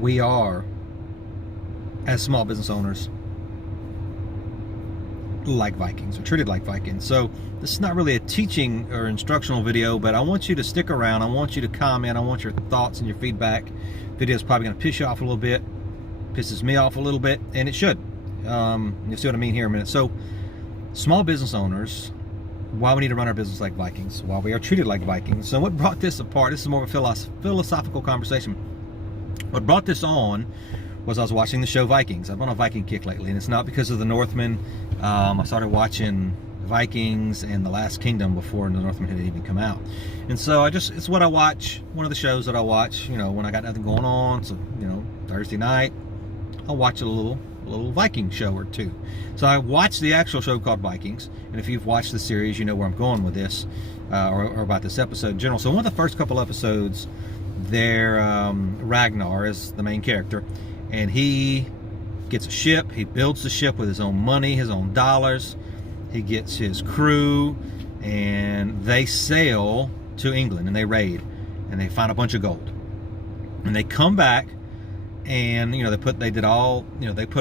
we are, as small business owners, like Vikings, or treated like Vikings. So this is not really a teaching or instructional video, but I want you to stick around. I want you to comment. I want your thoughts and your feedback. Video is probably going to piss you off a little bit, pisses me off a little bit, and it should. You'll see what I mean here in a minute. So small business owners, why we need to run our business like Vikings, why we are treated like Vikings. So what brought this apart, this is more of a philosophical conversation. What brought this on was I was watching the show Vikings. I'm on a Viking kick lately, and it's not because of the Northmen. I started watching Vikings and The Last Kingdom before the Northmen had even come out. And so it's what I watch, one of the shows that I watch, when I got nothing going on. So, Thursday night, I'll watch a little Viking show or two. So I watched the actual show called Vikings, and if you've watched the series, you know where I'm going with this, or about this episode in general. So one of the first couple episodes, Ragnar is the main character, and he gets a ship. He builds the ship with his own money, his own dollars. He gets his crew, and they sail to England, and they raid, and they find a bunch of gold, and they come back. And they put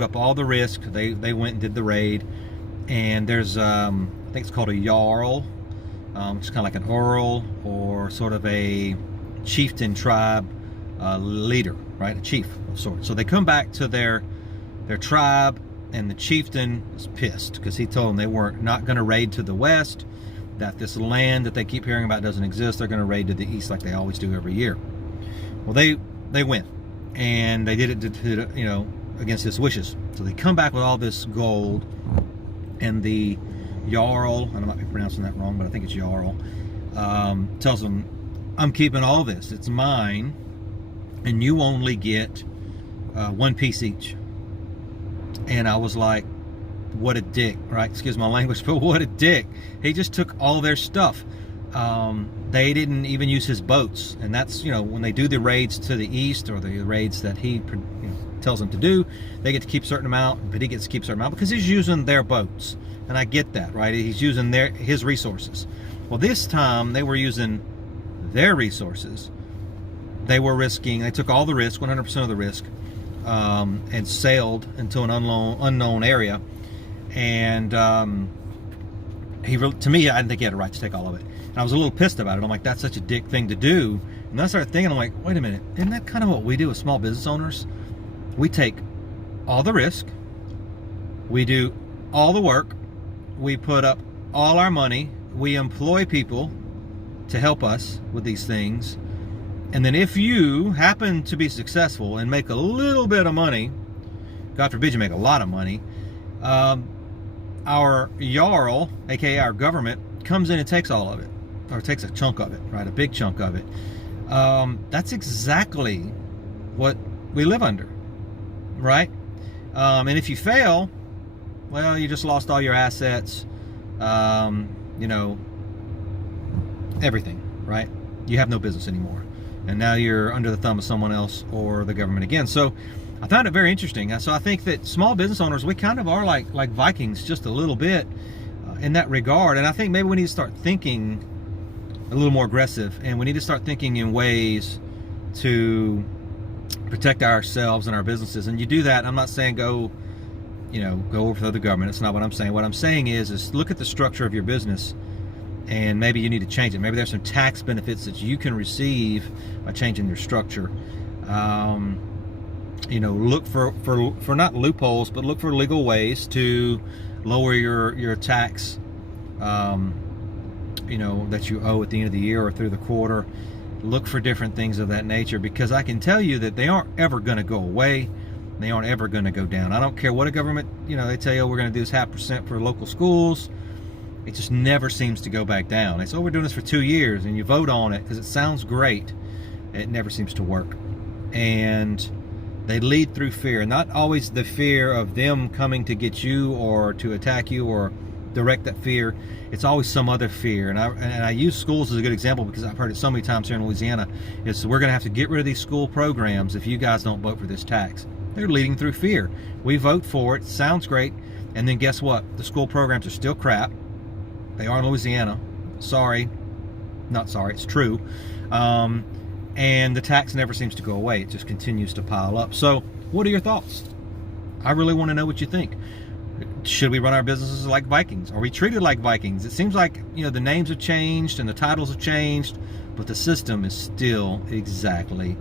up all the risk. They went and did the raid, and there's I think it's called a jarl, it's kind of like an earl or sort of a chieftain tribe leader, right? A chief of sorts. So they come back to their tribe, and the chieftain is pissed because he told them they were not going to raid to the west, that this land that they keep hearing about doesn't exist. They're going to raid to the east like they always do every year. Well, they went. And they did it against his wishes. So they come back with all this gold, and the Jarl, I might be pronouncing that wrong, but I think it's Jarl, tells them, I'm keeping all this, it's mine, and you only get one piece each. And I was like, what a dick, right? Excuse my language, but what a dick. He just took all their stuff. They didn't even use his boats, and that's when they do the raids to the east, or the raids that he tells them to do, they get to keep a certain amount, but he gets to keep a certain amount because he's using their boats, and I get that, right? He's using his resources. Well, this time they were using their resources. They took all the risk, 100% of the risk, and sailed into an unknown area, and to me, I didn't think he had a right to take all of it. And I was a little pissed about it. I'm like, that's such a dick thing to do. And I started thinking, I'm like, wait a minute, isn't that kind of what we do as small business owners? We take all the risk, we do all the work, we put up all our money, we employ people to help us with these things. And then if you happen to be successful and make a little bit of money, God forbid you make a lot of money, our Jarl, aka our government, comes in and takes all of it, or takes a chunk of it, right? A big chunk of it. That's exactly what we live under, right? And if you fail, well, you just lost all your assets, everything, right? You have no business anymore. And now you're under the thumb of someone else or the government again. So I found it very interesting. So I think that small business owners, we kind of are like Vikings just a little bit in that regard. And I think maybe we need to start thinking a little more aggressive, and we need to start thinking in ways to protect ourselves and our businesses. And you do that, I'm not saying go over the government. It's not what I'm saying. What I'm saying is look at the structure of your business, and maybe you need to change it. Maybe there's some tax benefits that you can receive by changing your structure. Look for not loopholes, but look for legal ways to lower your tax, that you owe at the end of the year or through the quarter. Look for different things of that nature, because I can tell you that they aren't ever going to go away. They aren't ever going to go down. I don't care what a government, they tell you, we're going to do this 0.5% for local schools. It just never seems to go back down. They say, we're doing this for 2 years, and you vote on it because it sounds great. It never seems to work. And they lead through fear, not always the fear of them coming to get you or to attack you or direct that fear. It's always some other fear. And I use schools as a good example because I've heard it so many times here in Louisiana. Is we're going to have to get rid of these school programs if you guys don't vote for this tax. They're leading through fear. We vote for it. Sounds great. And then guess what? The school programs are still crap. They are in Louisiana. Sorry. Not sorry. It's true. and the tax never seems to go away. It just continues to pile up. So what are your thoughts? I really want to know what you think. Should we run our businesses like Vikings? Are we treated like Vikings? It seems like, the names have changed and the titles have changed, but the system is still exactly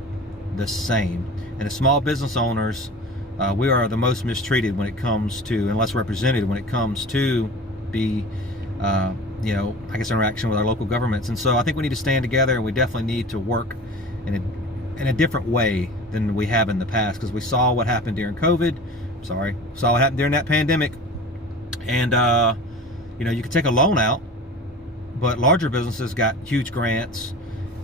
the same. And as small business owners, we are the most mistreated when it comes to, and less represented when it comes to interaction with our local governments. And so I think we need to stand together, and we definitely need to work in a different way than we have in the past, because we saw what happened during COVID. Saw what happened during that pandemic. And, you could take a loan out, but larger businesses got huge grants,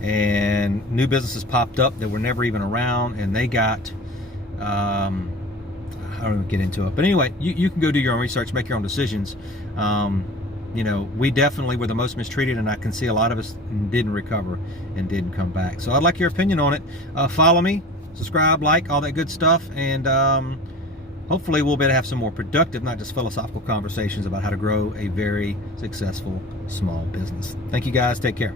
and new businesses popped up that were never even around, and they got, I don't even get into it. But anyway, you can go do your own research, make your own decisions. We definitely were the most mistreated, and I can see a lot of us didn't recover and didn't come back. So I'd like your opinion on it. Follow me, subscribe, like, all that good stuff, and hopefully we'll be able to have some more productive, not just philosophical conversations about how to grow a very successful small business. Thank you guys. Take care.